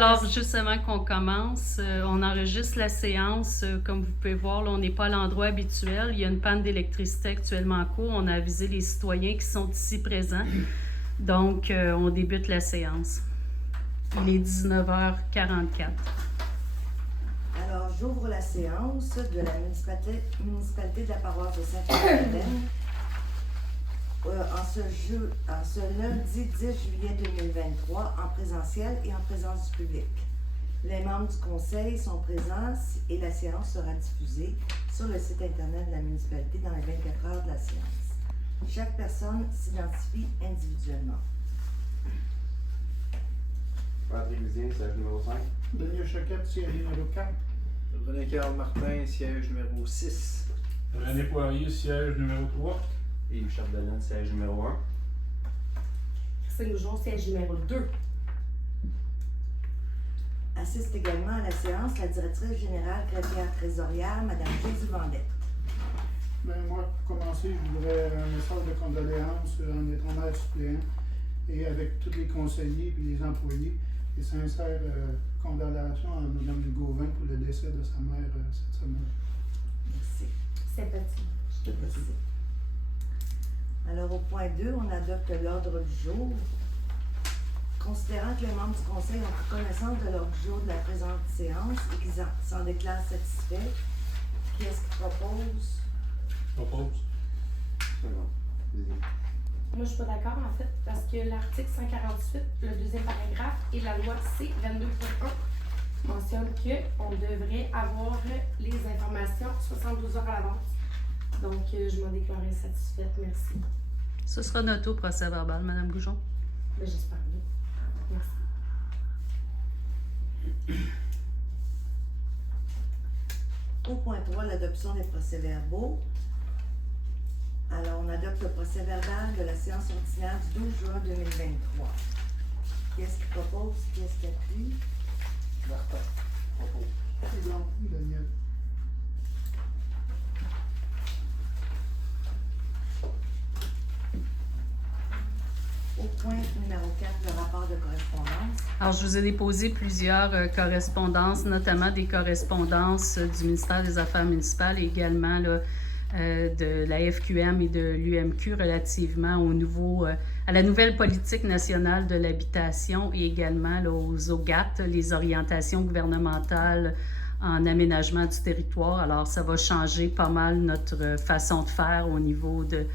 Alors, juste avant qu'on commence, on enregistre la séance. Comme vous pouvez voir, là, on n'est pas à l'endroit habituel. Il y a une panne d'électricité actuellement en cours. On a avisé les citoyens qui sont ici présents. Donc, on débute la séance. Il est 19h44. Alors, j'ouvre la séance de la municipalité de la paroisse de Sainte-Madeleine en ce lundi 10 juillet 2023 en présentiel et en présence du public. Les membres du conseil sont présents et la séance sera diffusée sur le site internet de la municipalité dans les 24 heures de la séance. Chaque personne s'identifie individuellement. Patrick Vizien, siège numéro 5. Denis Choquette, siège numéro 4. René Carl Martin, siège numéro 6. René Poirier, siège numéro 3. Yves Chapdelaine, siège numéro 1. Christine Goujon, siège numéro 2. Assiste également à la séance la directrice générale greffière trésorière, Mme Jésus Vendette. Ben, moi, pour commencer, je voudrais un message de condoléances en étant maire suppléant et avec tous les conseillers et les employés. Et sincères condoléances à Mme Gauvin pour le décès de sa mère cette semaine. Merci. C'est petit. Merci. Alors, au point 2, on adopte l'ordre du jour. Considérant que les membres du conseil ont pris connaissance de l'ordre du jour de la présente séance et qu'ils s'en déclarent satisfaits, qui est-ce qui propose? Propose. C'est bon. Vizien. Moi, je suis pas d'accord, en fait, parce que l'article 148, le deuxième paragraphe, et la loi C-22.1 mentionnent qu'on devrait avoir les informations 72 heures à l'avance. Donc, je m'en déclarais satisfaite. Merci. Ce sera noté au procès-verbal, Mme Goujon. Mais j'espère bien. Merci. Au point 3, l'adoption des procès-verbaux. Alors, on adopte le procès-verbal de la séance ordinaire du 12 juin 2023. Qui est-ce qui propose? Qui est-ce qui appuie? Martin, propose. C'est bon, Daniel. Au point numéro 4, le rapport de correspondance. Alors, je vous ai déposé plusieurs correspondances, notamment des correspondances du ministère des Affaires municipales et également là, de la FQM et de l'UMQ relativement à la nouvelle politique nationale de l'habitation et également là, aux OGAT, les orientations gouvernementales en aménagement du territoire. Alors, ça va changer pas mal notre façon de faire au niveau de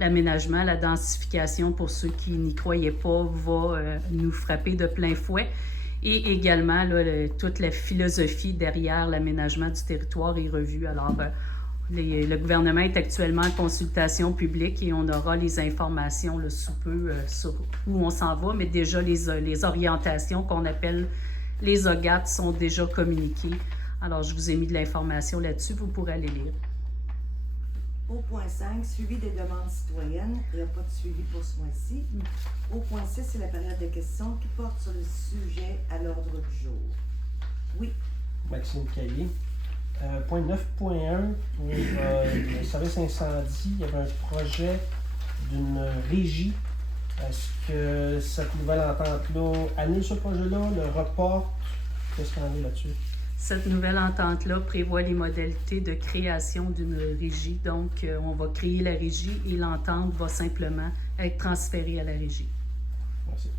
l'aménagement, la densification, pour ceux qui n'y croyaient pas, va nous frapper de plein fouet. Et également, là, toute la philosophie derrière l'aménagement du territoire est revue. Alors, le gouvernement est actuellement en consultation publique et on aura les informations là, sous peu sur où on s'en va, mais déjà les orientations qu'on appelle les OGAT sont déjà communiquées. Alors, je vous ai mis de l'information là-dessus, vous pourrez aller lire. Au point 5, suivi des demandes citoyennes. Il n'y a pas de suivi pour ce mois-ci. Au point 6, c'est la période de questions qui porte sur le sujet à l'ordre du jour. Oui. Maxime Caillé. Point 9.1, pour le service incendie, il y avait un projet d'une régie. Est-ce que cette nouvelle entente-là annule ce projet-là, le reporte? Qu'est-ce qu'il y en a là-dessus? Cette nouvelle entente-là prévoit les modalités de création d'une régie. Donc, on va créer la régie et l'entente va simplement être transférée à la régie. Merci.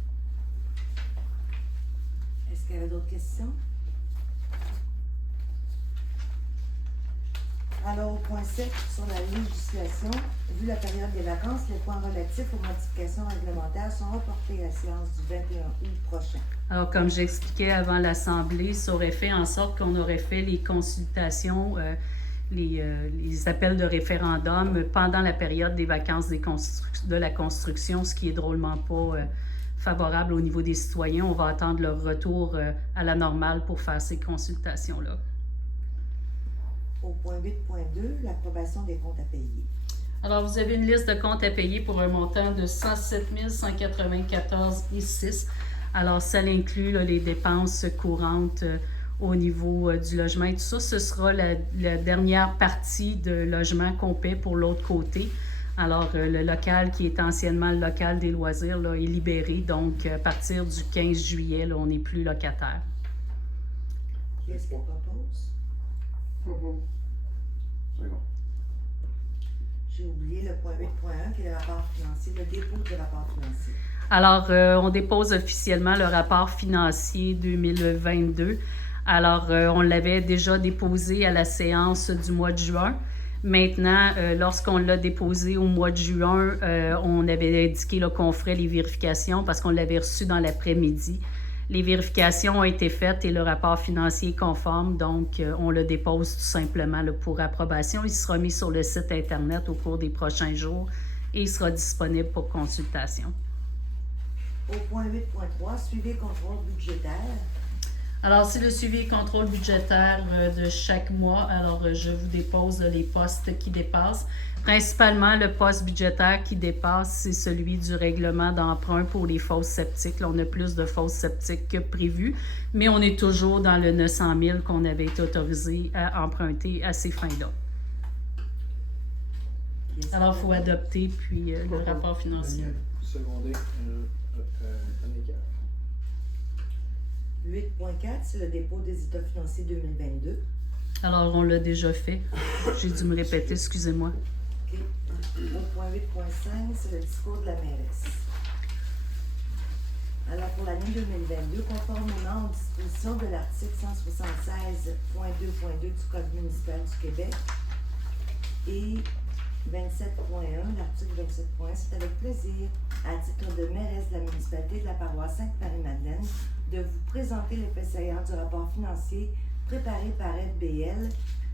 Est-ce qu'il y avait d'autres questions? Alors, au point 7, sur la législation, vu la période des vacances, les points relatifs aux modifications réglementaires sont reportés à la séance du 21 août prochain. Alors, comme j'expliquais avant l'Assemblée, ça aurait fait en sorte qu'on aurait fait les consultations, les appels de référendum pendant la période des vacances de la construction, ce qui est drôlement pas favorable au niveau des citoyens. On va attendre leur retour à la normale pour faire ces consultations-là. Au point 8.2, l'approbation des comptes à payer. Alors, vous avez une liste de comptes à payer pour un montant de 107 194,06 $. Alors, ça inclut là, les dépenses courantes au niveau du logement et tout ça. Ce sera la dernière partie de logement qu'on paie pour l'autre côté. Alors, le local qui est anciennement le local des loisirs là, est libéré. Donc, à partir du 15 juillet, là, on n'est plus locataire. Qui est-ce qui propose? Second. J'ai oublié le point 8.1 qui est le rapport financier, le dépôt du rapport financier. Alors, on dépose officiellement le rapport financier 2022. Alors, on l'avait déjà déposé à la séance du mois de juin. Maintenant, lorsqu'on l'a déposé au mois de juin, on avait indiqué là, qu'on ferait les vérifications parce qu'on l'avait reçu dans l'après-midi. Les vérifications ont été faites et le rapport financier est conforme, donc on le dépose tout simplement là, pour approbation. Il sera mis sur le site Internet au cours des prochains jours et il sera disponible pour consultation. Au point 8.3, suivi et contrôle budgétaire. Alors, c'est le suivi et contrôle budgétaire de chaque mois. Alors, je vous dépose les postes qui dépassent. Principalement, le poste budgétaire qui dépasse, c'est celui du règlement d'emprunt pour les fosses septiques. Là, on a plus de fosses septiques que prévu, mais on est toujours dans le 900 000 qu'on avait été autorisé à emprunter à ces fins-là. Alors, il faut adopter puis le rapport financier. Secondé. 8.4, c'est le dépôt des états financiers 2022. Alors, on l'a déjà fait. J'ai dû me répéter, excusez-moi. OK. Au point 8.5, c'est le discours de la mairesse. Alors, pour l'année 2022, conformément aux dispositions de l'article 176.2.2 du Code municipal du Québec et 27.1, l'article 27.1, c'est avec plaisir, à titre de mairesse de la municipalité de la paroisse Sainte-Marie-Madeleine, de vous présenter l'effet saillant du rapport financier préparé par FBL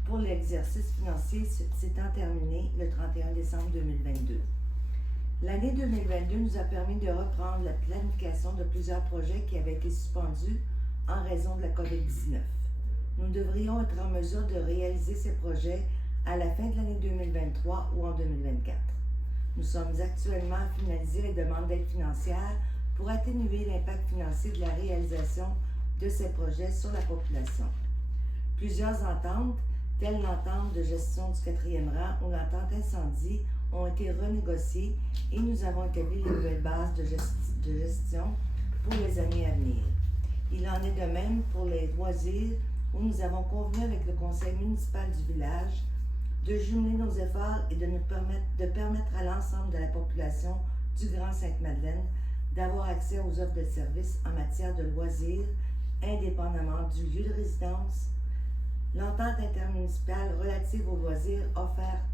pour l'exercice financier s'étant terminé le 31 décembre 2022. L'année 2022 nous a permis de reprendre la planification de plusieurs projets qui avaient été suspendus en raison de la COVID-19. Nous devrions être en mesure de réaliser ces projets à la fin de l'année 2023 ou en 2024. Nous sommes actuellement à finaliser les demandes d'aide financière pour atténuer l'impact financier de la réalisation de ces projets sur la population. Plusieurs ententes, telles l'entente de gestion du 4e rang ou l'entente incendie, ont été renégociées et nous avons établi les nouvelles bases de gestion pour les années à venir. Il en est de même pour les loisirs où nous avons convenu avec le conseil municipal du village de jumeler nos efforts et de permettre à l'ensemble de la population du Grand Sainte-Madeleine d'avoir accès aux offres de services en matière de loisirs, indépendamment du lieu de résidence. L'entente intermunicipale relative aux loisirs offerte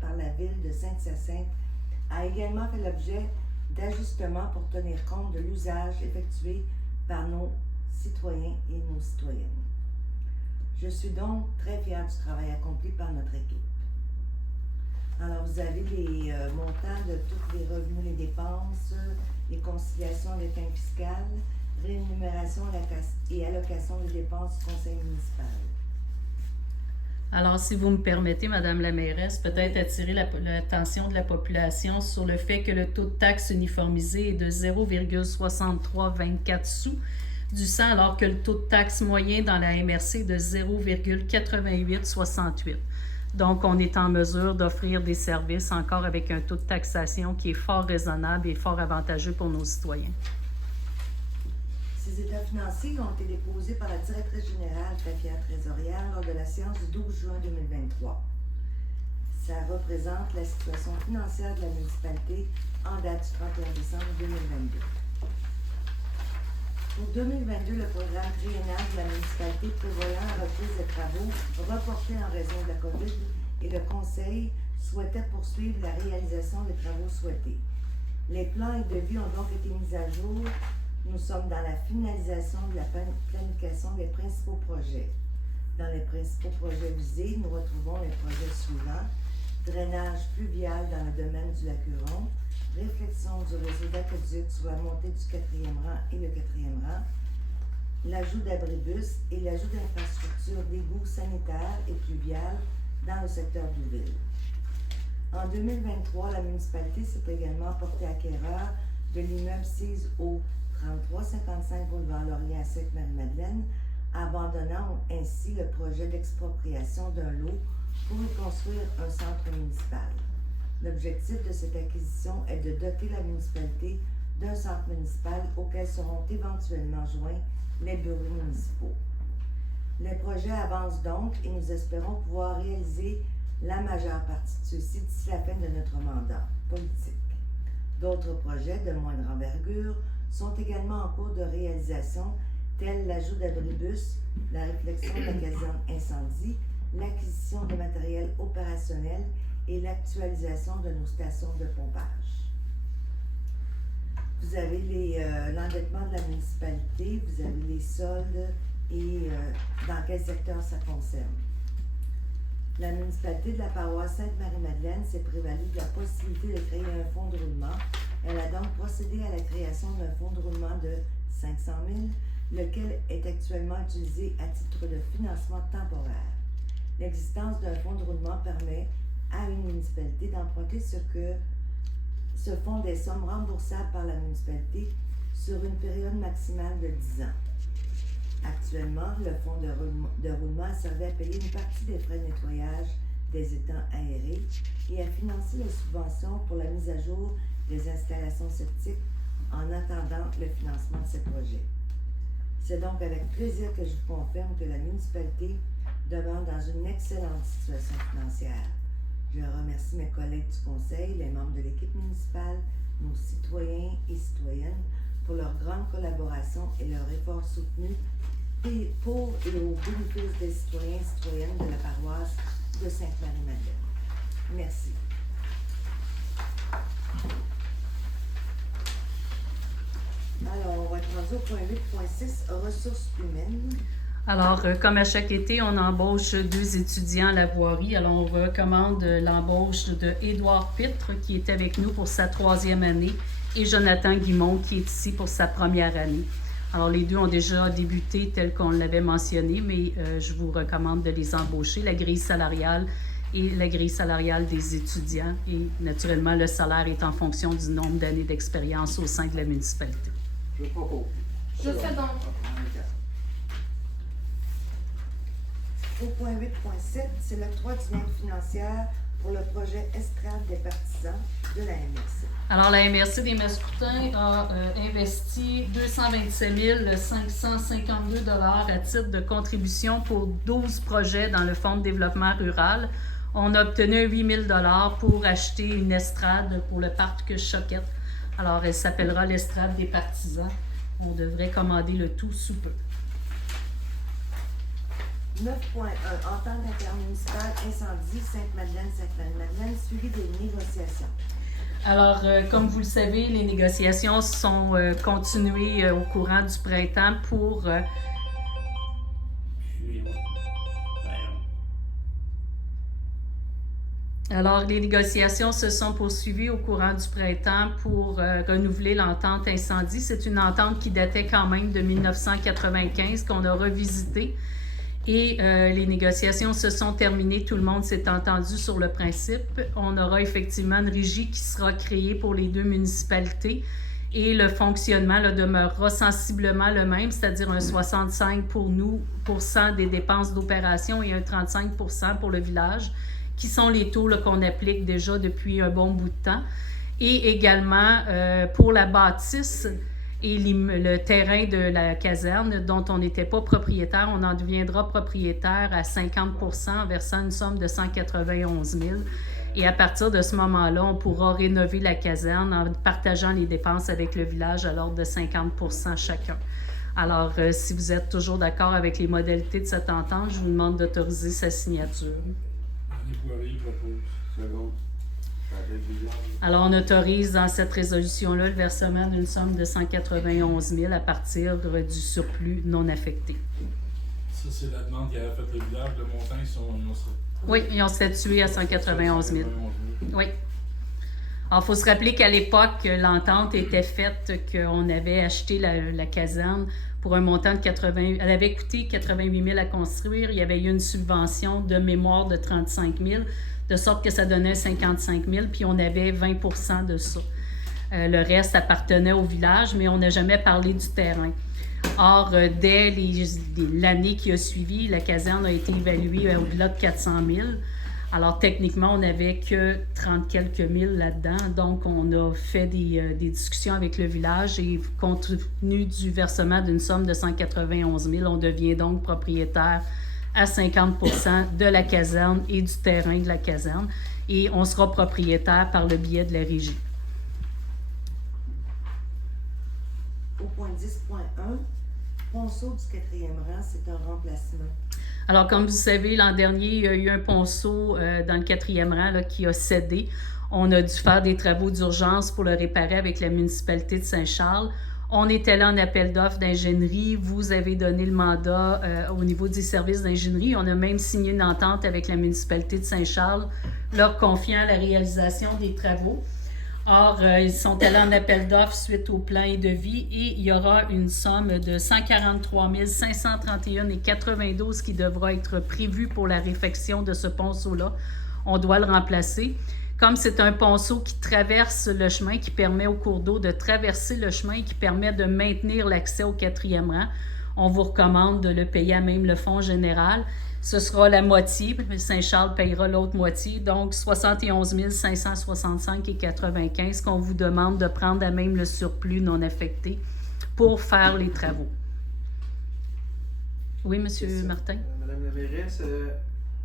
par la ville de Sainte-Hyacinthe a également fait l'objet d'ajustements pour tenir compte de l'usage effectué par nos citoyens et nos citoyennes. Je suis donc très fière du travail accompli par notre équipe. Alors, vous avez les montants de tous les revenus, les dépenses, les conciliations des fins fiscales, rémunération et allocation des dépenses du conseil municipal. Alors, si vous me permettez, Madame la mairesse, peut-être attirer l'attention de la population sur le fait que le taux de taxe uniformisé est de 0,6324 sous du 100, alors que le taux de taxe moyen dans la MRC est de 0,8868. Donc, on est en mesure d'offrir des services encore avec un taux de taxation qui est fort raisonnable et fort avantageux pour nos citoyens. Ces états financiers ont été déposés par la directrice générale Tafia Trésorière lors de la séance du 12 juin 2023. Ça représente la situation financière de la municipalité en date du 31 décembre 2022. Pour 2022, le programme triennal de la municipalité prévoyant la reprise des travaux reportés en raison de la COVID et le Conseil souhaitait poursuivre la réalisation des travaux souhaités. Les plans et devis ont donc été mis à jour. Nous sommes dans la finalisation de la planification des principaux projets. Dans les principaux projets visés, nous retrouvons les projets suivants: drainage pluvial dans le domaine du lac Huron, réflexion du réseau d'aqueduc sur la montée du 4e rang et le 4e rang, l'ajout d'abribus et l'ajout d'infrastructures d'égouts sanitaires et pluviales dans le secteur d'Ouville. En 2023, la municipalité s'est également portée acquéreur de l'immeuble 6 au 3355 boulevard Laurier à Sainte-Marie-Madeleine, abandonnant ainsi le projet d'expropriation d'un lot pour y construire un centre municipal. L'objectif de cette acquisition est de doter la municipalité d'un centre municipal auquel seront éventuellement joints les bureaux municipaux. Les projets avancent donc et nous espérons pouvoir réaliser la majeure partie de ceux-ci d'ici la fin de notre mandat politique. D'autres projets de moindre envergure sont également en cours de réalisation, tels l'ajout d'abribus, la réflexion de la caserne incendie, l'acquisition de matériel opérationnel et l'actualisation de nos stations de pompage. Vous avez l'endettement de la municipalité, vous avez les soldes et dans quel secteur ça concerne. La municipalité de la paroisse Sainte-Marie-Madeleine s'est prévalue de la possibilité de créer un fonds de roulement. Elle a donc procédé à la création d'un fonds de roulement de 500 000, lequel est actuellement utilisé à titre de financement temporaire. L'existence d'un fonds de roulement permet à une municipalité d'emprunter ce fonds des sommes remboursables par la municipalité sur une période maximale de 10 ans. Actuellement, le fonds de roulement servait à payer une partie des frais de nettoyage des étangs aérés et à financer les subventions pour la mise à jour des installations septiques en attendant le financement de ces projets. C'est donc avec plaisir que je vous confirme que la municipalité demeure dans une excellente situation financière. Je remercie mes collègues du conseil, les membres de l'équipe municipale, nos citoyens et citoyennes pour leur grande collaboration et leur effort soutenu pour et au bénéfice des citoyens et citoyennes de la paroisse de Sainte-Marie-Madeleine. Merci. Alors, on va être rendu au point 8.6, ressources humaines. Alors, comme à chaque été, on embauche 2 étudiants à la voirie. Alors, on recommande l'embauche de Édouard Pitre, qui est avec nous pour sa 3e année, et Jonathan Guimond, qui est ici pour sa 1re année. Alors, les 2 ont déjà débuté tel qu'on l'avait mentionné, mais je vous recommande de les embaucher. La grille salariale et la grille salariale des étudiants. Et naturellement, le salaire est en fonction du nombre d'années d'expérience au sein de la municipalité. Je propose. Je fais donc. Au point 8.7, c'est l'octroi d'une aide financière pour le projet Estrade des partisans de la MRC. Alors, la MRC des Mascoutins a investi 227 552 $ à titre de contribution pour 12 projets dans le Fonds de développement rural. On a obtenu 8 000 $ pour acheter une estrade pour le parc Choquette. Alors, elle s'appellera l'Estrade des partisans. On devrait commander le tout sous peu. 9.1, entente intermunicipale incendie Sainte-Madeleine, suivi des négociations. Alors, comme vous le savez, les négociations sont continuées au courant du printemps pour... Alors, les négociations se sont poursuivies au courant du printemps pour renouveler l'entente incendie. C'est une entente qui datait quand même de 1995, qu'on a revisitée. Et les négociations se sont terminées, tout le monde s'est entendu sur le principe. On aura effectivement une régie qui sera créée pour les 2 municipalités et le fonctionnement demeurera sensiblement le même, c'est-à-dire un 65% des dépenses d'opération et un 35% pour le village, qui sont les taux qu'on applique déjà depuis un bon bout de temps. Et également pour la bâtisse, et le terrain de la caserne dont on n'était pas propriétaire, on en deviendra propriétaire à 50% en versant une somme de 191 000. Et à partir de ce moment-là, on pourra rénover la caserne en partageant les dépenses avec le village à l'ordre de 50% chacun. Alors, si vous êtes toujours d'accord avec les modalités de cette entente, je vous demande d'autoriser sa signature. Second. Alors, on autorise dans cette résolution-là le versement d'une somme de 191 000 à partir du surplus non affecté. Ça, c'est la demande qu'avait faite le village. Le montant, Oui, ils ont statué à 191 000. Oui. Alors, il faut se rappeler qu'à l'époque, l'entente était faite qu'on avait acheté la caserne pour un montant de 80... Elle avait coûté 88 000 à construire. Il y avait eu une subvention de mémoire de 35 000, de sorte que ça donnait 55 000, puis on avait 20 % de ça. Le reste appartenait au village, mais on n'a jamais parlé du terrain. Or, dès l'année qui a suivi, la caserne a été évaluée au-delà de 400 000. Alors, techniquement, on n'avait que 30 quelques mille là-dedans. Donc, on a fait des discussions avec le village et compte tenu du versement d'une somme de 191 000, on devient donc propriétaire à 50% de la caserne et du terrain de la caserne. Et on sera propriétaire par le biais de la régie. Au point 10.1, ponceau du 4e rang, c'est un remplacement. Alors, comme vous savez, l'an dernier, il y a eu un ponceau dans le 4e rang là, qui a cédé. On a dû faire des travaux d'urgence pour le réparer avec la municipalité de Saint-Charles. On était là en appel d'offres d'ingénierie. Vous avez donné le mandat au niveau des services d'ingénierie. On a même signé une entente avec la municipalité de Saint-Charles, leur confiant la réalisation des travaux. Or, ils sont allés en appel d'offres suite au plan et devis et il y aura une somme de 143 531,92 qui devra être prévue pour la réfection de ce ponceau-là. On doit le remplacer. Comme c'est un ponceau qui traverse le chemin, qui permet au cours d'eau de traverser le chemin et qui permet de maintenir l'accès au 4e rang, on vous recommande de le payer à même le fonds général. Ce sera la moitié, Saint-Charles payera l'autre moitié, donc 71 565,95 qu'on vous demande de prendre à même le surplus non affecté pour faire les travaux. Oui, M. Martin? Madame la mairesse,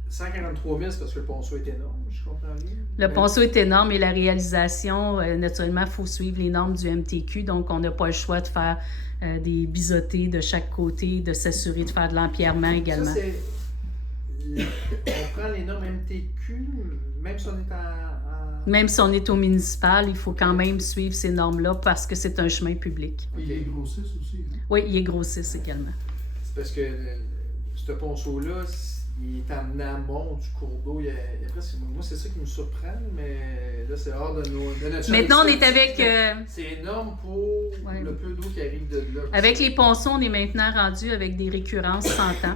143 000, c'est parce que le ponceau est énorme, je comprends bien? Le ponceau est énorme et la réalisation, naturellement, il faut suivre les normes du MTQ, donc on n'a pas le choix de faire des biseautés de chaque côté, de s'assurer de faire de l'empierrement également. Ça, c'est... On prend les normes MTQ, même si on est Même si on est au municipal, il faut quand même suivre ces normes-là parce que c'est un chemin public. Et il est grossisse aussi. Hein? Oui, il est grossiste également. C'est parce que ce ponceau-là, il est en amont du cours d'eau. Moi, c'est ça qui me surprend, mais là, c'est hors de notre... Maintenant, on est avec... C'est énorme pour le peu d'eau qui arrive de là. Avec les ponceaux, on est maintenant rendu avec des récurrences 100 ans.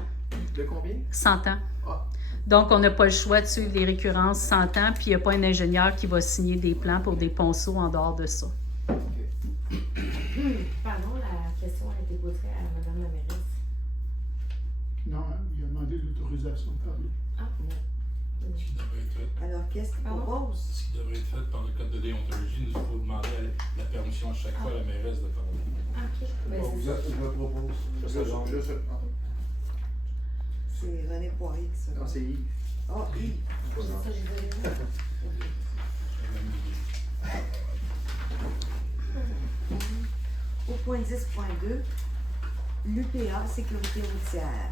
De combien? 100 ans. Ah. Donc, on n'a pas le choix de suivre les récurrences 100 ans, puis il n'y a pas un ingénieur qui va signer des plans pour des ponceaux en dehors de ça. Pardon, la question a été posée à Mme la mairesse. Non, hein, il a demandé l'autorisation de parler. Ah, bon. Ce qui devrait être fait. Alors, qu'est-ce qu'il propose? Ce qui devrait être fait par le code de déontologie, nous faut demander la permission à chaque fois à la mairesse de parler. Ah, ok. Ben, c'est ça. Je me propose. C'est René Poirier qui se Non, c'est Yves. Ah, Yves. C'est ça, j'ai donné. Au point 10.2, l'UPA, sécurité routière.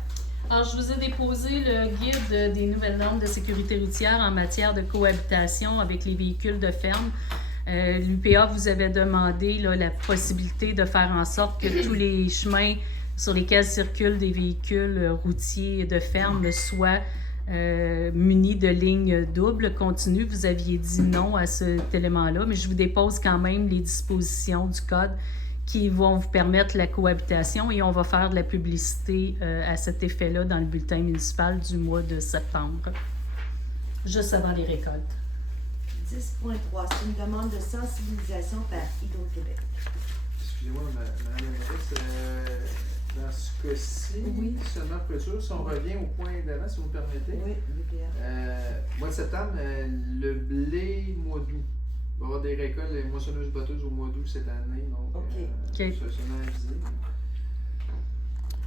Alors, je vous ai déposé le guide des nouvelles normes de sécurité routière en matière de cohabitation avec les véhicules de ferme. L'UPA vous avait demandé là, la possibilité de faire en sorte que tous les chemins sur lesquels circulent des véhicules routiers de ferme soient munis de lignes doubles continues. Vous aviez dit non à cet élément-là, mais je vous dépose quand même les dispositions du code qui vont vous permettre la cohabitation et on va faire de la publicité à cet effet-là dans le bulletin municipal du mois de septembre, juste avant les récoltes. 10.3, c'est une demande de sensibilisation par Hydro-Québec. Excusez-moi, Madame la mairesse, dans ce cas-ci, Oui. seulement pour être sûr, si on revient au point d'avant, si vous me permettez. Oui, l'UPA. Mois de septembre, le blé mois d'août. Il va y avoir des récoltes, les moissonneuses batteuses au mois d'août cette année. Donc, OK. OK. ça, seulement avisé.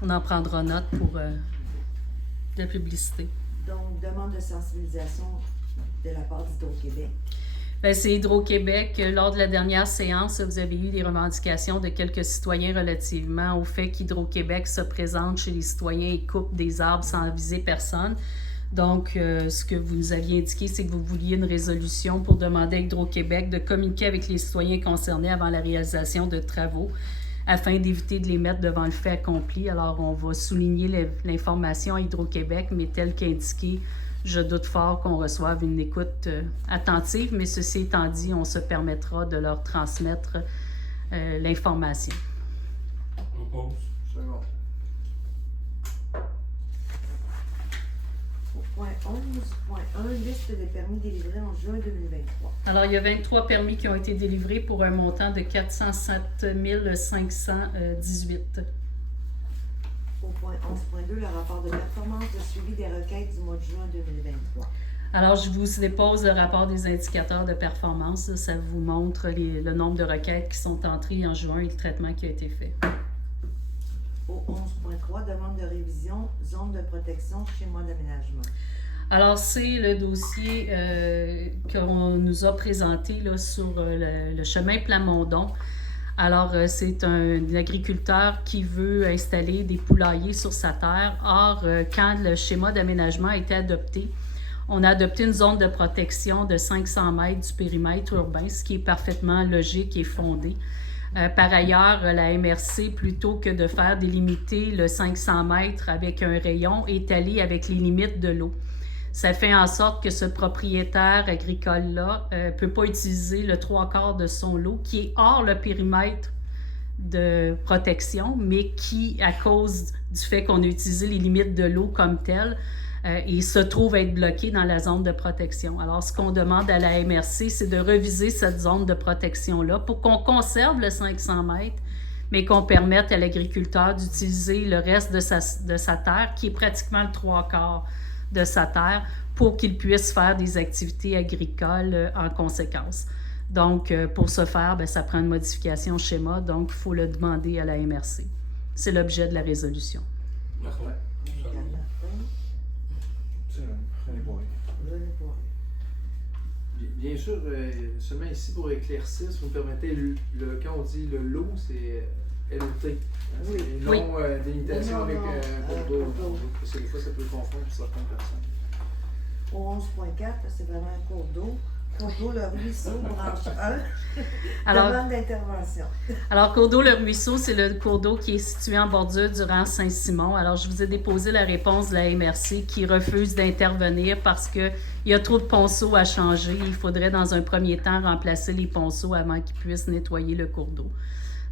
On en prendra note pour la publicité. Donc, demande de sensibilisation de la part d'Hydro-Québec. Bien, c'est Hydro-Québec. Lors de la dernière séance, vous avez eu des revendications de quelques citoyens relativement au fait qu'Hydro-Québec se présente chez les citoyens et coupe des arbres sans aviser personne. Donc, ce que vous nous aviez indiqué, c'est que vous vouliez une résolution pour demander à Hydro-Québec de communiquer avec les citoyens concernés avant la réalisation de travaux afin d'éviter de les mettre devant le fait accompli. Alors, on va souligner l'information à Hydro-Québec, mais tel qu'indiqué, je doute fort qu'on reçoive une écoute attentive, mais ceci étant dit, on se permettra de leur transmettre l'information. Oppose. Second. Au point 11.1, liste des permis délivrés en juin 2023. Alors, il y a 23 permis qui ont été délivrés pour un montant de 407 518. Au point 11.2, le rapport de performance de suivi des requêtes du mois de juin 2023. Alors, je vous dépose le rapport des indicateurs de performance. Là, ça vous montre le nombre de requêtes qui sont entrées en juin et le traitement qui a été fait. Au 11.3, demande de révision, zone de protection, schéma d'aménagement. Alors, c'est le dossier qu'on nous a présenté là, sur le chemin Plamondon. Alors, c'est un agriculteur qui veut installer des poulaillers sur sa terre. Or, quand le schéma d'aménagement a été adopté, on a adopté une zone de protection de 500 mètres du périmètre urbain, ce qui est parfaitement logique et fondé. Par ailleurs, la MRC, plutôt que de faire délimiter le 500 mètres avec un rayon, est allée avec les limites de l'eau. Ça fait en sorte que ce propriétaire agricole-là ne peut pas utiliser le 3/4 de son lot, qui est hors le périmètre de protection, mais qui, à cause du fait qu'on a utilisé les limites de l'eau comme telles, il se trouve être bloqué dans la zone de protection. Alors, ce qu'on demande à la MRC, c'est de reviser cette zone de protection-là pour qu'on conserve le 500 mètres, mais qu'on permette à l'agriculteur d'utiliser le reste de sa terre, qui est pratiquement le 3/4 de sa terre, pour qu'il puisse faire des activités agricoles en conséquence. Donc, pour ce faire, bien, ça prend une modification schéma, donc il faut le demander à la MRC. C'est l'objet de la résolution. Martin. Bien sûr, seulement ici pour éclaircir, si vous me permettez, quand on dit le lot, c'est LOT. Oui. C'est Oui. non délimitation Non, avec non, cours d'eau. cours d'eau. Parce que des fois, ça peut confondre pour certaines personnes. Au 11.4, c'est vraiment un cours d'eau. Cours d'eau, le ruisseau, branche 1. Alors- Demande d'intervention. Alors, cours d'eau, le ruisseau, c'est le cours d'eau qui est situé en bordure du rang Saint-Simon. Alors, je vous ai déposé la réponse de la MRC qui refuse d'intervenir parce qu'il y a trop de ponceaux à changer. Il faudrait, dans un premier temps, remplacer les ponceaux avant qu'ils puissent nettoyer le cours d'eau.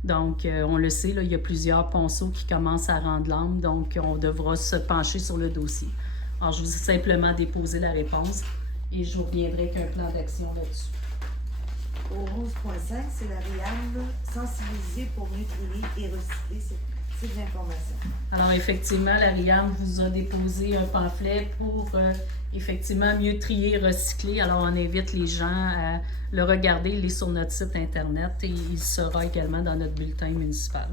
Donc, on le sait, là, il y a plusieurs ponceaux qui commencent à rendre l'âme, donc on devra se pencher sur le dossier. Alors, je vous ai simplement déposé la réponse et je vous reviendrai avec un plan d'action là-dessus. Au 11.5, c'est la RIAM, sensibiliser pour mieux trier et recycler ces informations. Alors, effectivement, la RIAM vous a déposé un pamphlet pour effectivement mieux trier et recycler. Alors, on invite les gens à le regarder. Il est sur notre site Internet et il sera également dans notre bulletin municipal.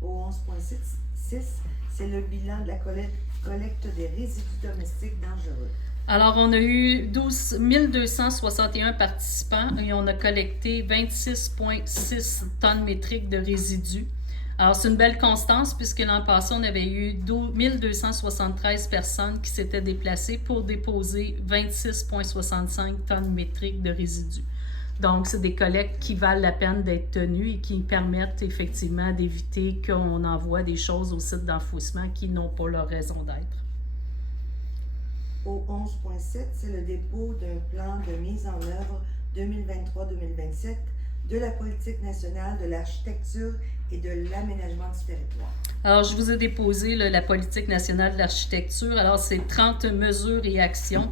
Au 11.6, c'est le bilan de la collecte des résidus domestiques dangereux. Alors, on a eu 1261 participants et on a collecté 26,6 tonnes métriques de résidus. Alors, c'est une belle constance puisque l'an passé, on avait eu 1273 personnes qui s'étaient déplacées pour déposer 26,65 tonnes métriques de résidus. Donc, c'est des collectes qui valent la peine d'être tenues et qui permettent effectivement d'éviter qu'on envoie des choses au site d'enfouissement qui n'ont pas leur raison d'être. Au 11.7, c'est le dépôt d'un plan de mise en œuvre 2023-2027 de la politique nationale de l'architecture et de l'aménagement du territoire. Alors, je vous ai déposé là, la politique nationale de l'architecture. Alors, c'est 30 mesures et actions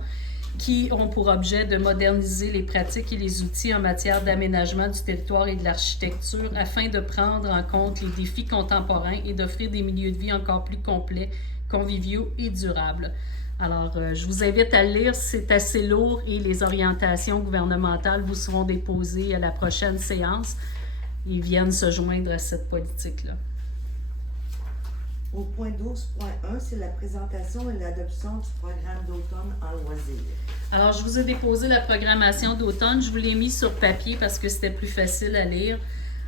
qui ont pour objet de moderniser les pratiques et les outils en matière d'aménagement du territoire et de l'architecture afin de prendre en compte les défis contemporains et d'offrir des milieux de vie encore plus complets, conviviaux et durables. Alors, je vous invite à le lire, c'est assez lourd et les orientations gouvernementales vous seront déposées à la prochaine séance. Ils viennent se joindre à cette politique-là. Au point 12.1, c'est la présentation et l'adoption du programme d'automne en loisirs. Alors, je vous ai déposé la programmation d'automne. Je vous l'ai mis sur papier parce que c'était plus facile à lire.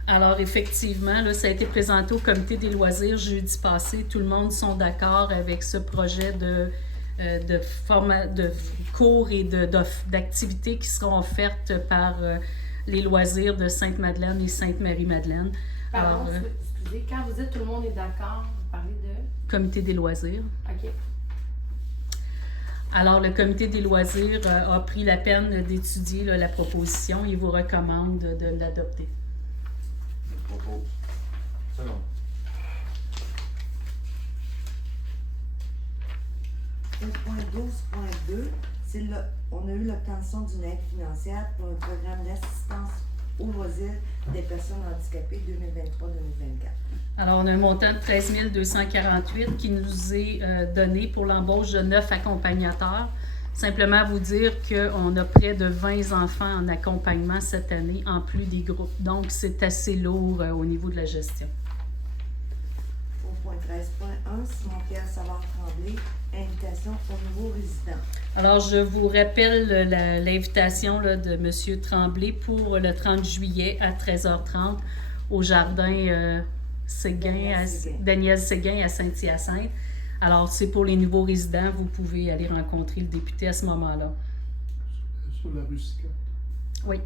Alors, effectivement, là, ça a été présenté au comité des loisirs jeudi passé. Tout le monde sont d'accord avec ce projet de cours et d'activités qui seront offertes par les loisirs de Sainte-Madeleine et Sainte-Marie-Madeleine. Pardon, Alors, excusez, quand vous dites tout le monde est d'accord, vous parlez de... comité des loisirs. OK. Alors, le comité des loisirs a pris la peine d'étudier là, la proposition et vous recommande de l'adopter. Je propose. C'est bon. Au point 12.2, on a eu l'obtention d'une aide financière pour un programme d'assistance aux loisirs des personnes handicapées 2023-2024. Alors, on a un montant de 13 248 qui nous est donné pour l'embauche de 9 accompagnateurs. Simplement vous dire qu'on a près de 20 enfants en accompagnement cette année, en plus des groupes. Donc, c'est assez lourd au niveau de la gestion. Au point 13.1, Simon-Pierre Savard-Tremblay, invitation aux nouveaux résidents. Alors, je vous rappelle l'invitation là, de M. Tremblay pour le 30 juillet à 13h30 au jardin Daniel Séguin à Saint-Hyacinthe. Alors, c'est pour les nouveaux résidents. Vous pouvez aller rencontrer le député à ce moment-là. Sur la rue Scott. Oui.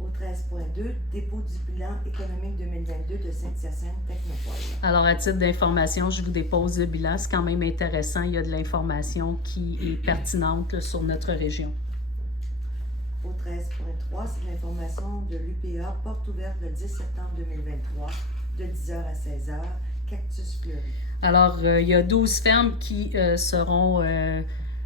Au 13.2, dépôt du bilan économique 2022 de Saint-Hyacinthe Technopole. Alors, à titre d'information, je vous dépose le bilan. C'est quand même intéressant. Il y a de l'information qui est pertinente là, sur notre région. Au 13.3, c'est l'information de l'UPA, porte ouverte le 10 septembre 2023, de 10h à 16h, Cactus Fleury. Alors, il y a 12 fermes qui seront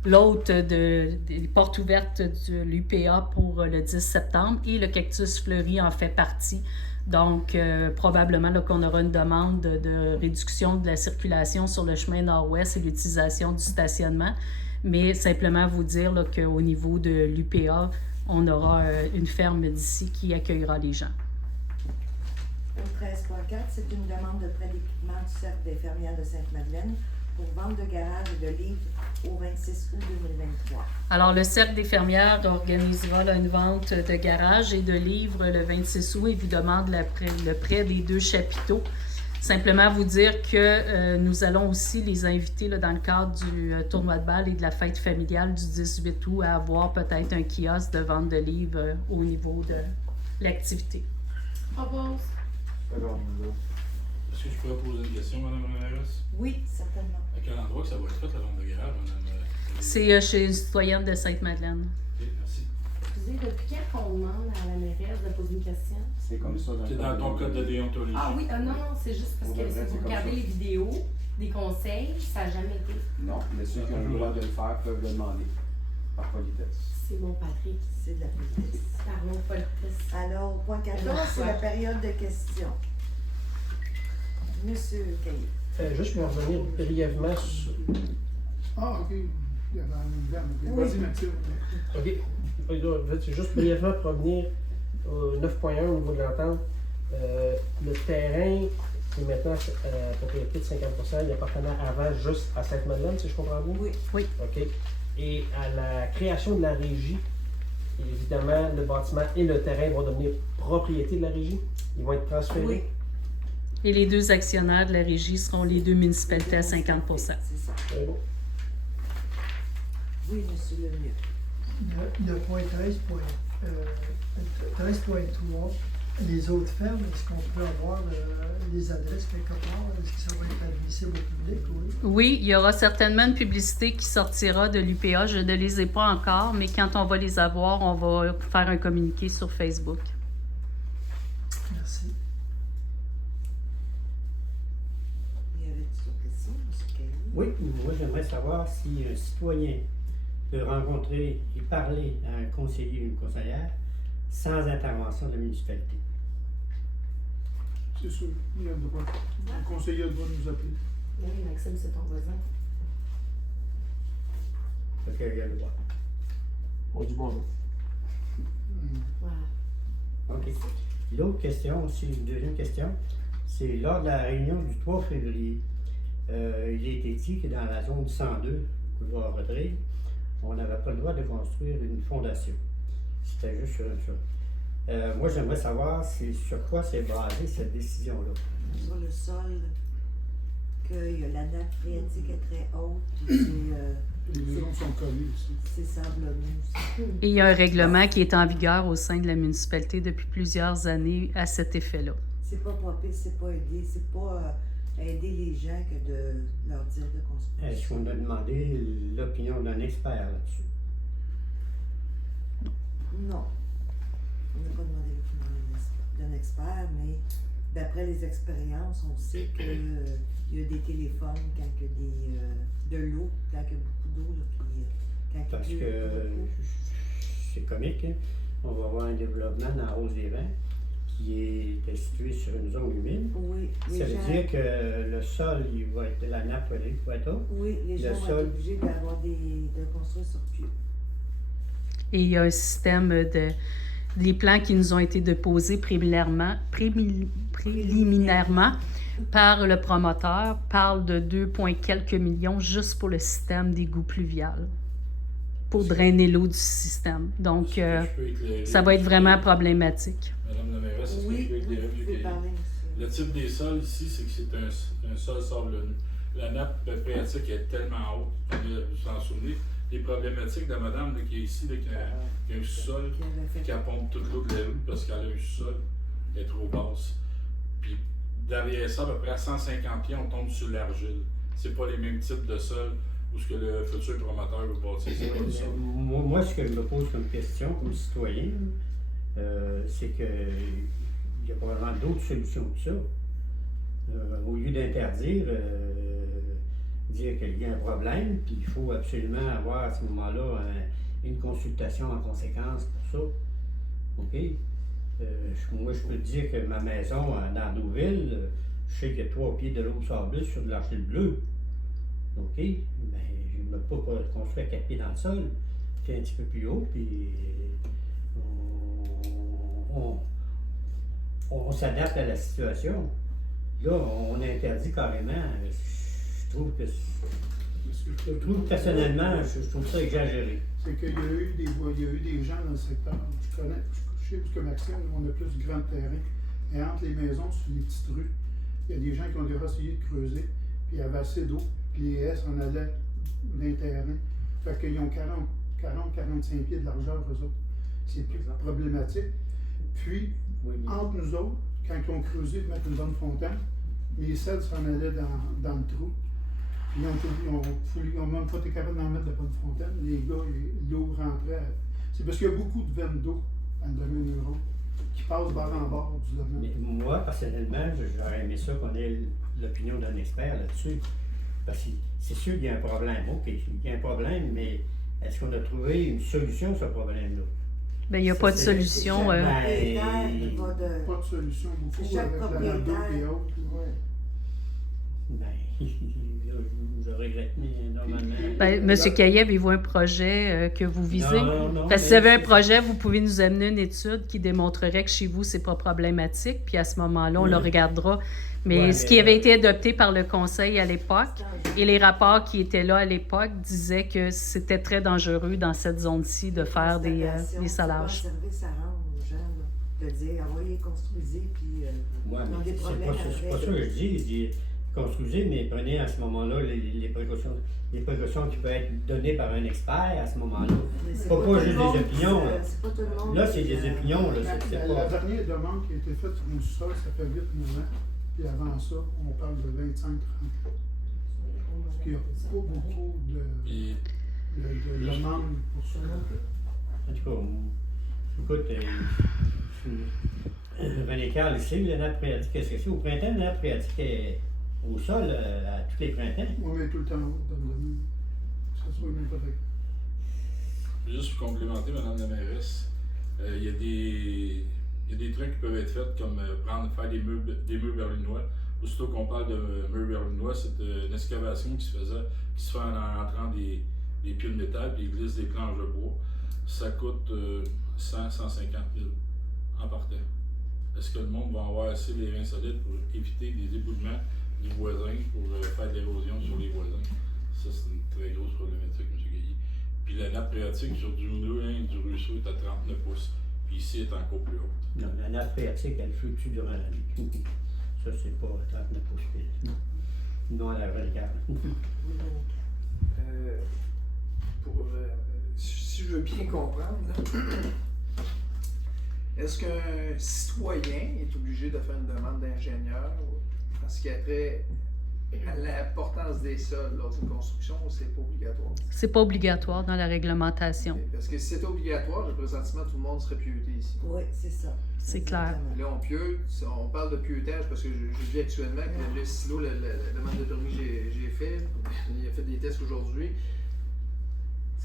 l'hôte des portes ouvertes de l'UPA pour le 10 septembre et le Cactus Fleury en fait partie. Donc, probablement là, qu'on aura une demande de réduction de la circulation sur le chemin nord-ouest et l'utilisation du stationnement. Mais simplement vous dire là, qu'au niveau de l'UPA, on aura une ferme d'ici qui accueillera les gens. Au 13.4, c'est une demande de prêt d'équipement du Cercle des fermières de Sainte-Madeleine pour vente de garage et de livres au 26 août 2023. Alors, le Cercle des fermières organisera là, une vente de garage et de livres le 26 août et vous demande le prêt des 2 chapiteaux. Simplement vous dire que nous allons aussi les inviter là, dans le cadre du tournoi de balle et de la fête familiale du 18 août à avoir peut-être un kiosque de vente de livres au niveau de l'activité. Propose. D'accord, Est-ce que je pourrais poser une question, Mme la mairesse? Oui, certainement. À quel endroit que ça va être fait, la vente de garage, Mme? C'est chez une citoyenne de Sainte-Madeleine. Ok, merci. Excusez, depuis quand on demande à la mairesse de poser une question? C'est comme ça C'est dans ton code de déontologie. Ah oui, non, c'est juste parce Pour que de vrai, si c'est vous comme regardez ça. les vidéos des conseils, ça n'a jamais été. Non, mais ceux qui ont le droit de le faire peuvent le demander, par politesse. C'est bon, Patrick. C'est de la politesse. Parlons politesse. Alors, au point 14, c'est la période de questions. Monsieur Caillé. Juste pour revenir brièvement sur... Ah, ok. Il y avait un gamme. Oui. Vas-y, Mathieu. OK. En fait, c'est juste brièvement pour revenir au 9.1 au niveau de l'entente. Le terrain qui est maintenant à la propriété de 50%, il appartenait avant juste à Sainte-Madeleine, si je comprends bien? Oui. OK. Et à la création de la régie, évidemment, le bâtiment et le terrain vont devenir propriété de la régie. Ils vont être transférés. Oui. Et les 2 actionnaires de la régie seront les 2 municipalités à 50%. C'est ça. C'est bon. Oui, monsieur Lemieux. Le point 13.3, les autres fermes, est-ce qu'on peut avoir les adresses quelque part? Est-ce que ça va être admissible au public? Oui, il y aura certainement une publicité qui sortira de l'UPA. Je ne les ai pas encore, mais quand on va les avoir, on va faire un communiqué sur Facebook. Merci. Il y avait d'autres questions, monsieur Caillé? Oui, moi j'aimerais savoir si un citoyen peut rencontrer et parler à un conseiller ou une conseillère sans intervention de la municipalité. C'est sûr. Il y a le droit. Le conseiller a le droit de nous appeler. Oui, Maxime, c'est ton voisin. Parce qu'il y a le droit. On dit bonjour. Voilà. OK. L'autre question, aussi une deuxième question, c'est lors de la réunion du 3 février, il a été dit que dans la zone 102, couloir Rodrigue, on n'avait pas le droit de construire une fondation. C'était juste ça. Moi, j'aimerais savoir sur quoi s'est basée cette décision-là. Sur le sol, qu'il y a la nappe phréatique est très haute, puis Les maisons sont collées aussi. c'est sablonneux aussi. Et il y a un règlement qui est en vigueur au sein de la municipalité depuis plusieurs années à cet effet-là. C'est pas propice, c'est pas aider, c'est pas aider les gens que de leur dire de construire. Est-ce qu'on a demandé l'opinion d'un expert là-dessus? Non. On n'a pas demandé l'opinion d'un expert, mais d'après les expériences, on sait qu'il y a des téléphones quand il y a de l'eau, quand il y a beaucoup d'eau, là, puis quand Parce il pleut que beaucoup. c'est comique, hein? On va avoir un développement dans la Rose des Vents. qui est situé sur une zone humide. Oui, les Ça veut gens, dire que le sol, la nappe va être haute. oui, les le gens vont sol- être obligés de construire sur pied. Et il y a un système de... Les plans qui nous ont été déposés préliminairement par le promoteur parlent de 2 quelques millions juste pour le système d'égout pluvial, pour drainer l'eau du système. Donc, Est-ce que je peux éclairer ça va être vraiment M. problématique. Madame la mairesse, est-ce que Oui, je peux oui, éclairer vous M. pouvez Caillé? parler, monsieur. Le type des sols ici, c'est que c'est un sol sablonneux. La nappe phréatique est tellement haute, vous s'en souvenez. Les problématiques de madame là, qui est ici, là, qui a un sous-sol, Qui avait fait- qui pompe toute l'eau de la rue parce qu'elle a un sous-sol, elle est trop basse. Puis derrière ça, à peu près à 150 pieds, on tombe sur l'argile. C'est pas les mêmes types de sols où ce que le futur promoteur veut bâtir. C'est pas du sol. Moi, ce que je me pose comme question, comme citoyen, c'est qu'il y a probablement d'autres solutions que ça. Au lieu d'interdire, dire qu'il y a un problème, puis il faut absolument avoir à ce moment-là une consultation en conséquence pour ça. OK? Moi, je peux te dire que ma maison dans Deauville, je sais qu'il y a 3 pieds de l'eau sableuse sur de l'argile bleue. OK? Ben, je ne me peux pas construire à 4 pieds dans le sol. C'est un petit peu plus haut, puis on s'adapte à la situation. Là, on interdit carrément. Je trouve que. Je trouve personnellement, je trouve ça exagéré. C'est qu'il y a eu des gens dans le secteur. Je sais que Maxime, on a plus de grands terrains. Et entre les maisons, sur les petites rues, il y a des gens qui ont déjà essayé de creuser, puis il y avait assez d'eau, puis les haies s'en allaient d'un terrain. Fait qu'ils ont 40-45 pieds de largeur, eux autres. C'est plus problématique. Puis, entre nous autres, quand ils ont creusé pour mettre une bonne fontaine, les sels s'en allaient dans le trou. Puis ils ont même pas été capables d'en mettre de bonne fontaine. Les gars, l'eau rentrait. C'est parce qu'il y a beaucoup de veines d'eau dans le domaine rural qui passent bord en bord du domaine. Mais moi, personnellement, j'aurais aimé ça qu'on ait l'opinion d'un expert là-dessus. Parce que c'est sûr qu'il y a un problème. OK, il y a un problème, mais est-ce qu'on a trouvé une solution à ce problème-là? Bien, il n'y a pas de solution. Chaque Ben, propriétaire va de... Pas de solution beaucoup C'est chaque avec la propriétaire. langue et autres. Ben, je regrette, mais normalement. Ben, M. Kayev, il voit un projet que vous visez. Non, Parce que si mais vous avez un c'est- projet, vous pouvez nous amener une étude qui démontrerait que chez vous, c'est pas problématique. Puis à ce moment-là, on le regardera. Mais Ouais, ce mais- qui avait été adopté par le Conseil à l'époque et les rapports qui étaient là à l'époque disaient que c'était très dangereux dans cette zone-ci de faire des salages. C'est pas un service à rendre aux gens, là, de dire, envoyez, construisez, puis Ouais, ils ont mais des c'est problèmes pas ça que je dis. Je dis construisez, mais prenez à ce moment-là les précautions qui peuvent être données par un expert à ce moment-là. Mais c'est Pas tout le juste des monde opinions, qui là. c'est pas tout le monde Là, qui, c'est des opinions, là, c'est La pas. dernière demande qui a été faite sur une sol, ça fait 8-9 ans. Puis avant ça, on parle de 25-30 ans. Parce qu'il n'y a pas beaucoup Puis, de demandes pour ça. En tout cas, écoute, René Carl ici, la nappe phréatique, qu'est-ce que c'est? Au printemps, la nappe phréatique est au sol à tous les printemps. On met tout le temps haut dans le domaine. Que ce soit n'importe quoi. juste pour complémenter, Madame la mairesse, il y a des trucs qui peuvent être faits comme faire des meubles berlinois. Aussitôt qu'on parle de meubles berlinois, c'est une excavation qui se fait en entrant des pieux de métal puis ils glissent des planches de bois. Ça coûte 100-150 000 en partant. Est-ce que le monde va avoir assez les reins solides pour éviter des éboulements du voisin pour faire de l'érosion sur les voisins? Ça, c'est une très grosse problématique, M. Gailly. Puis la nappe phréatique sur du ruisseau est à 39 pouces. Puis ici, elle est encore plus haute. Non, la nappe phréatique, elle fluctue durant la nuit. Ça, c'est pas 39 pouces pile. Non, à la René Carl. Si je veux bien comprendre, là, est-ce qu'un citoyen est obligé de faire une demande d'ingénieur parce qu'il y a trait à l'importance des sols lors d'une construction ou c'est pas obligatoire? C'est pas obligatoire dans la réglementation. Parce que si c'était obligatoire, le présentement, tout le monde serait pieuté ici. Oui, c'est ça. C'est clair. Exactement. Là, on pieude, on parle de pieutage parce que je vis actuellement que le silo, la demande de permis que j'ai fait, il a fait des tests aujourd'hui.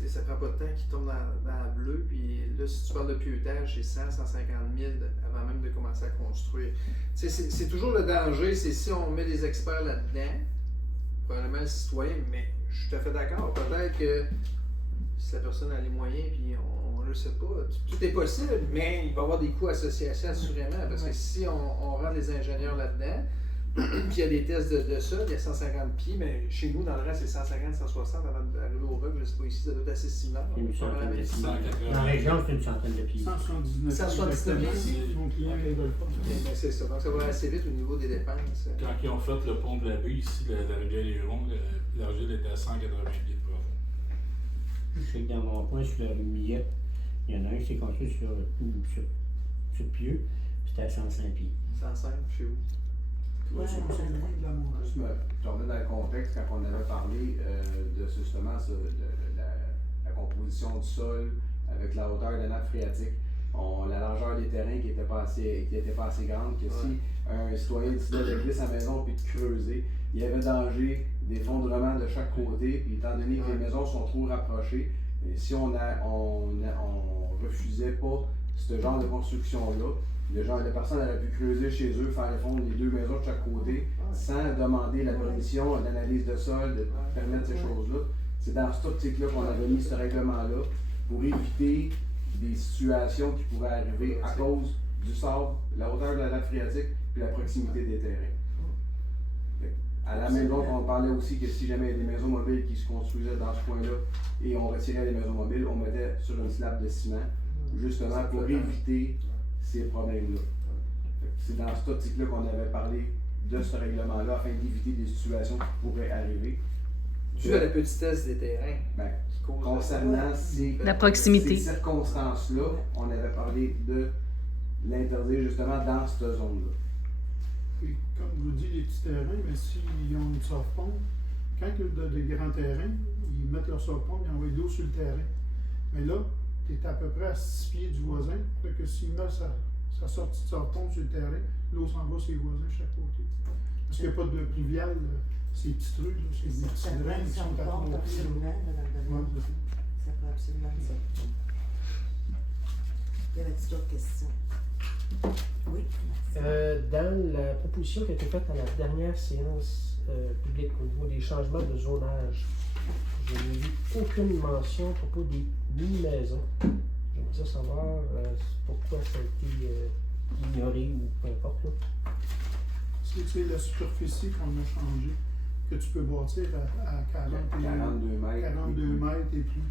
Tu sais, ça prend pas de temps qu'il tombe dans la bleue. Puis là, si tu parles de pieutage, c'est 100, 150 000 avant même de commencer à construire. Tu sais, c'est toujours le danger, c'est si on met des experts là-dedans, probablement le citoyen, mais je suis tout à fait d'accord. Peut-être que si la personne a les moyens, puis on ne sait pas, tout est possible, mais il va y avoir des coûts associés à ça, assurément. Parce que si on rend des ingénieurs là-dedans, puis il y a des tests de sol, il y a 150 pieds, mais chez nous, dans le reste, c'est 150, 160 avant d'arriver au rock. Je ne sais pas ici, ça doit être assez similaire. Une centaine de pieds. 180. Dans la région, c'est une centaine de pieds. 179 179 pieds. Mon client, il veut le faire. Mais c'est ça. Donc ça va assez vite au niveau des dépenses. Quand ils ont fait le pont de la baie, ici, la rivière des Ronds, l'argile était à 180 pieds de profond. Je sais que dans mon coin, sur la rue Millette, il y en a un qui s'est construit sur pieu, puis c'était à 105 pieds. 105 chez vous. Ouais, c'est une règle de la montagne. Juste me remettre dans le contexte, quand on avait parlé de justement ça, de la composition du sol avec la hauteur de la nappe phréatique, la largeur des terrains qui n'était pas assez grande, que si un citoyen décidait de glisser sa maison puis de creuser, il y avait danger d'effondrement de chaque côté, puis étant donné que les maisons sont trop rapprochées, et si on refusait pas ce genre de construction-là, les personnes auraient pu creuser chez eux, faire fondre les deux maisons de chaque côté, sans demander la permission, l'analyse de sol, de permettre ces choses-là. C'est dans cette optique-là qu'on avait mis ce règlement-là, pour éviter des situations qui pourraient arriver à cause du sable, la hauteur de la nappe phréatique, puis la proximité des terrains. À la même donc, on parlait aussi que si jamais il y a des maisons mobiles qui se construisaient dans ce coin-là et on retirait les maisons mobiles, on mettait sur une slab de ciment, justement pour éviter ces problèmes-là. C'est dans cette optique-là qu'on avait parlé de ce règlement-là afin d'éviter des situations qui pourraient arriver. Dû à la petitesse des terrains. Ben, concernant La proximité. ces circonstances-là, on avait parlé de l'interdire justement dans cette zone-là. Puis, comme je vous dis, les petits terrains, mais s'ils ont une soft-pompe, quand il y a des grands terrains, ils mettent leur soft-pompe, ils envoient de l'eau sur le terrain. Mais là, tu es à peu près à 6 pieds du voisin, fait que s'il met sa sortie de soft-pompe sur le terrain, l'eau s'en va sur les voisins de chaque côté. Parce qu'il n'y a pas de pluvial, ces petites rues, là, c'est des petits drains qui sont à absolument, côté. ça peut absolument ça. Y avait-t-il d'autres questions? Oui. Dans la proposition qui a été faite à la dernière séance publique au niveau des changements de zonage, je n'ai vu aucune mention à propos des mini-maisons. J'aimerais savoir pourquoi ça a été ignoré ou peu importe. Là. C'est la superficie qu'on a changée, que tu peux bâtir à 42 mètres. 42 mètres et plus.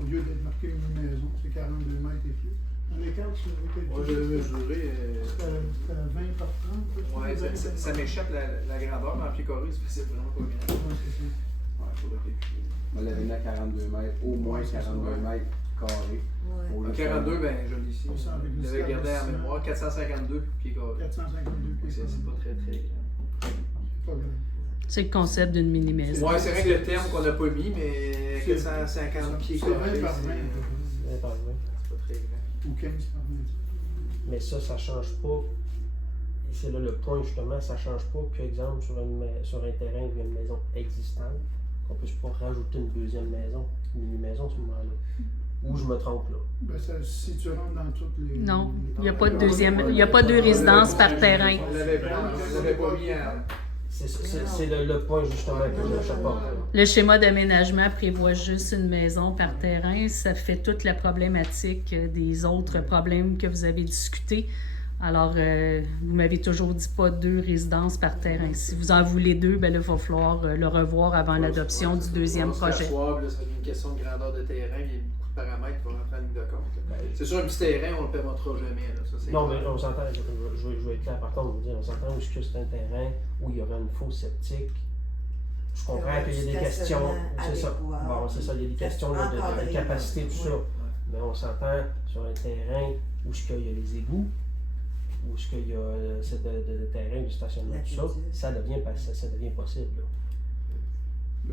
Au lieu d'être marqué une maison, c'est 42 mètres et plus. Un écart, tu veux Moi, je l'ai mesuré. C'était 20 par 30. Ouais, ça m'échappe la grandeur, mais en pied carré, c'est vraiment pas bien. Ouais, c'est ça. Ouais, faudrait que on l'avait mis à 42 mètres, au moins 42 mètres carrés. Ouais. Au lieu de 42, ben je l'ai ici. Ça, avec Je une l'avais slab gardé de en ciment. mémoire. 452 pieds carrés. 452 pieds. C'est pas très très grand. C'est pas grave. C'est le concept d'une mini-maison. Ouais, c'est vrai que le terme qu'on n'a pas mis, mais 450 pieds C'est 20 carrés, par 20. c'est pas très grand. Ou 15 par 20. Mais ça change pas. Et c'est là le point justement, ça change pas qu'exemple sur un terrain où il y a une maison existante, qu'on puisse pas rajouter une deuxième maison, une mini-maison à ce moment-là. Ou je me trompe là. Ben, si tu rentres dans toutes les. Non, il n'y a pas de deuxième, il n'y a pas deux résidences par terrain. On l'avait pas mis en. C'est le point justement que je pas. Le schéma d'aménagement prévoit juste une maison par terrain. Ça fait toute la problématique des autres problèmes que vous avez discutés. Alors, vous m'avez toujours dit pas deux résidences par terrain. Si vous en voulez deux, ben là, il va falloir le revoir avant l'adoption du deuxième projet. Ça va être une question de grandeur de terrain, il y a beaucoup de paramètres qui vont rentrer en ligne de compte. C'est sûr, un petit terrain, on ne le permettra jamais. Là. Ça, non, mais on s'entend, je vais être clair par contre, on s'entend où est-ce que c'est un terrain où il y aurait une fosse septique. Je comprends qu'il y a des questions. C'est ça. Bon, c'est ça, il y a des questions de capacité, tout ça. Mais on s'entend sur un terrain où est-ce qu'il y a les égouts, où est-ce qu'il y a de terrain de stationnement, tout ça, ça devient possible. Là.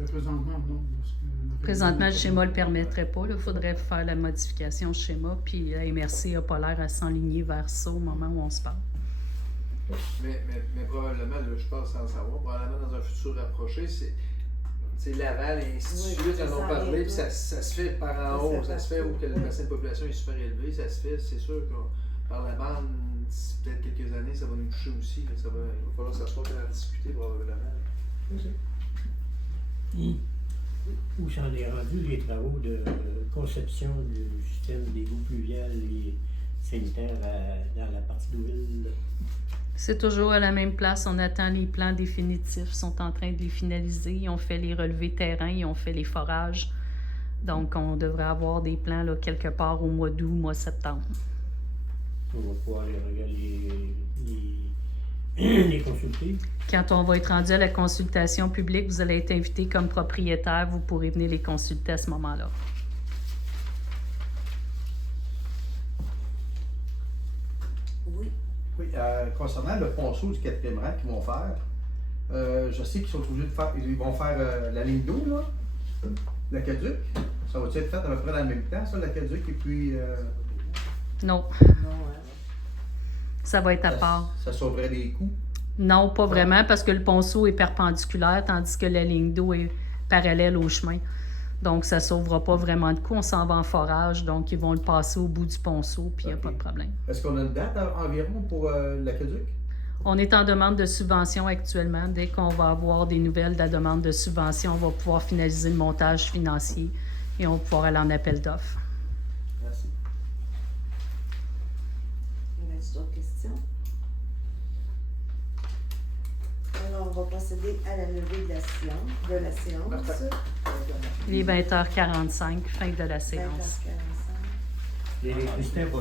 Présentement, non. Présentement, le schéma ne le permettrait pas. Il faudrait faire la modification au schéma, puis la MRC n'a pas l'air à s'enligner vers ça au moment où on se parle. Mais probablement, là, je pense sans savoir, probablement dans un futur rapproché, tu sais, Laval et ainsi de Oui, suite, ça en ont s'en parlé, vient puis ça se fait par en Ça se haut, fait ça se fait où que le partout. bassin de population est super élevé, ça se fait, c'est sûr que par la bande, d'ici peut-être quelques années, ça va nous toucher aussi, là, il va falloir s'asseoir et en discuter probablement. Où s'en est rendu les travaux de conception du système d'égouts pluvial et sanitaire dans la partie d'Ouville? C'est toujours à la même place. On attend les plans définitifs. Ils sont en train de les finaliser. Ils ont fait les relevés terrain, ils ont fait les forages. Donc, on devrait avoir des plans là, quelque part au mois d'août, mois de septembre. On va pouvoir les consulter. Quand on va être rendu à la consultation publique, vous allez être invité comme propriétaire. Vous pourrez venir les consulter à ce moment-là. Oui. Oui, concernant le ponceau du 4e rang qu'ils vont faire, je sais qu'ils sont obligés de faire, ils vont faire la ligne d'eau, là, l'aqueduc. Ça va-tu être fait à peu près dans le même temps, ça, l'aqueduc, et puis Non, Non, hein. ça va être à part. ça sauverait des coûts. Non, pas vraiment, parce que le ponceau est perpendiculaire, tandis que la ligne d'eau est parallèle au chemin. Donc, ça ne sauvera pas vraiment de coût. On s'en va en forage, donc ils vont le passer au bout du ponceau, puis il n'y a Ok. pas de problème. Est-ce qu'on a une date environ pour l'aqueduc? On est en demande de subvention actuellement. Dès qu'on va avoir des nouvelles de la demande de subvention, on va pouvoir finaliser le montage financier et on va pouvoir aller en appel d'offres. Merci. Y a-t-il d'autres questions? Alors, on va procéder à la levée de la séance. Martin. Il est 20h45, fin de la séance. 20h45. L'électricité va